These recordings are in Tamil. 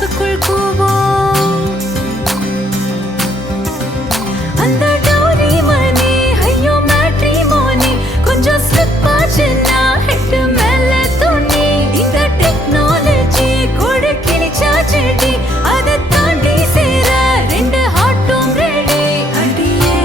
வாட்ஸ்அப்புக்குள் கூவோம். அந்த டோரி மணி ஐயோ மேட்ரிமோனி கொஞ்சம் ஸ்லிப் ஆச்சுன்னா ஹெட்டு மேல துணி. இந்த டெக்னாலஜி கொடு கிழிச்சா செடி அதை தாண்டி சேர ரெண்டு ஹாட்டும் ரெடி. அடியே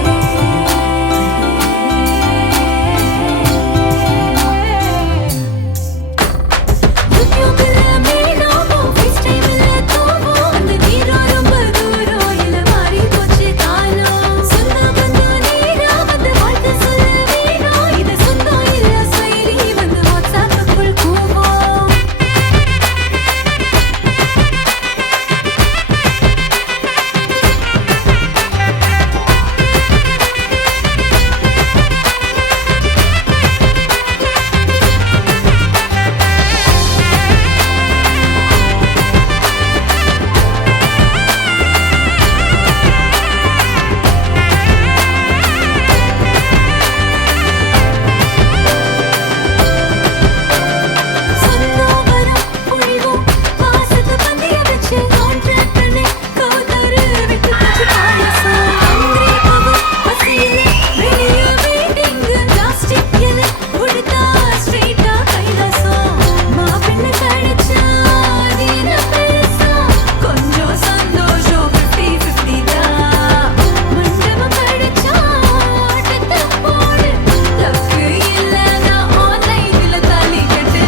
யூடியூப்ல மீனாவும் FaceTimeல தூவும். அந்த தீரம் ரொம்ப தூரம் இல்ல மாறி போச்சு காலம். சொந்த பந்தம் நீடா வந்து வாழ்த்து சொல்ல வேணும். இது சொந்தம் இல்ல ஸ்வைரி வந்து வாட்ஸ்அப்புக்குள் கூவோம். சொந்தம் வரும் பொழிவும் பாசத்தை பந்திய வச்சு கான்ட்ராக்ட் பண்ணி கவுதரு விட்டு போச்சு பாயசம். ஹங்கிரி பவன் பசியில வெளிய வெயிட்டிங் பிளாஸ்டிக் இல உடுத்தா ஸ்ட்ரெயிட்டா கைலாசம். மாப்பிள்ளை கிடைச்சா அது என்ன பெருசா கொஞ்சம் சந்தோஷம் 50-50 தான். மண்டபம் கிடைச்சா ஆட்டத்தை போடு லக்கு இல்லைன்னா ஆன்லைன்ல தாலி கட்டு.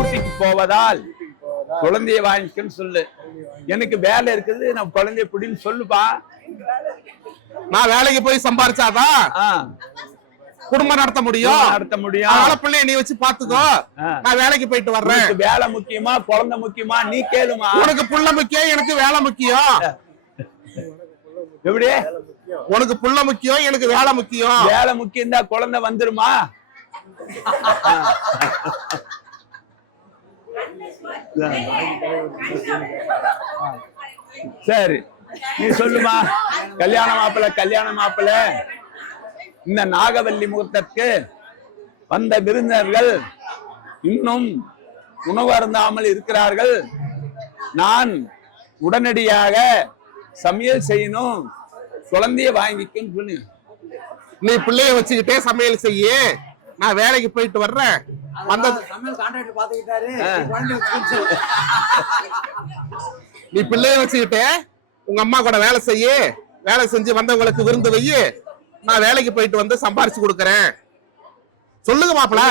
ஊட்டிக்கு போவதால் குழந்தைய வாங்கிக்கன்னு சொல்லு. எனக்கு வேலை இருக்குது, நான் குழந்தைய பிடின்னு சொல்லுப்பா. நான் வேலைக்கு போய் சம்பாரிச்சாதான் ஆ, குடும்பம் நடத்த முடியும். நடத்த முடியும். ஆள பிள்ளைய நீ வச்சு பாத்துக்கோ. நான் வேலைக்கு போயிட்டு வர்றேன். உனக்கு வேலை முக்கியமா குழந்தை முக்கியமா நீ கேளுமா. உனக்கு புள்ள முக்கியம், எனக்கு வேலை முக்கியம். எப்படி உனக்கு புள்ள முக்கியம், எனக்கு வேலை முக்கியம். வேலை முக்கியம் தான் குழந்தை வந்துருமா. சரி நீ சொல்லுமா. கல்யாண மாப்பிள்ளை இந்த நாகவல்லி முகூர்த்தத்துக்கு வந்த விருந்தினர்கள் இன்னும் உணவு அருந்தாமல் இருக்கிறார்கள். நான் உடனடியாக சமையல் செய்யணும், குழந்தைய வாங்கிக்கன்னு சொல்லு. நீ பிள்ளைய வச்சுக்கிட்டே சமையல் செய்ய, நான் வேலைக்கு போயிட்டு வர்றேன். நீ பிள்ளைய வச்சுக்கிட்டே உங்க அம்மா கூட வேலை செய்ய, வேலை செஞ்சு வந்தவங்களுக்கு விருந்து வை. நான் வேலைக்கு போயிட்டு வந்து சம்பாரிச்சு கொடுக்கறேன். சொல்லுங்க மாப்பிள்ள.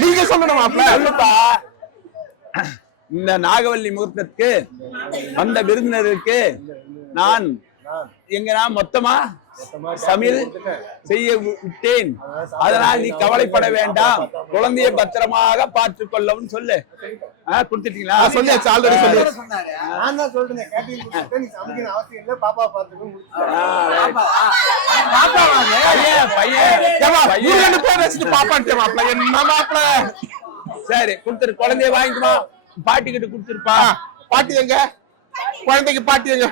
நீங்க சொல்லணும் மாப்பிள்ள. சொல்லுப்பா. இந்த நாகவல்லி முகூர்த்தத்துக்கு வந்த விருந்தினருக்கு நான் மொத்தமா சமையல் செய்ய விட்டேன். அதனால் நீ கவலைப்பட வேண்டாம், குழந்தைய பத்திரமாக பார்த்துக் கொள்ளவும் சொல்லு. கொடுத்துட்டீங்களா? சொல்லியாச்சு, ஆல்ரெடி சொல்லி. சரி கொடுத்துரு, குழந்தைய வாங்கிக்குமா. பாட்டி கிட்ட கொடுத்துருப்பா. பாட்டி எங்க? குழந்தைக்கு பாட்டி எங்க?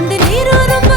அந்த நீரோரம்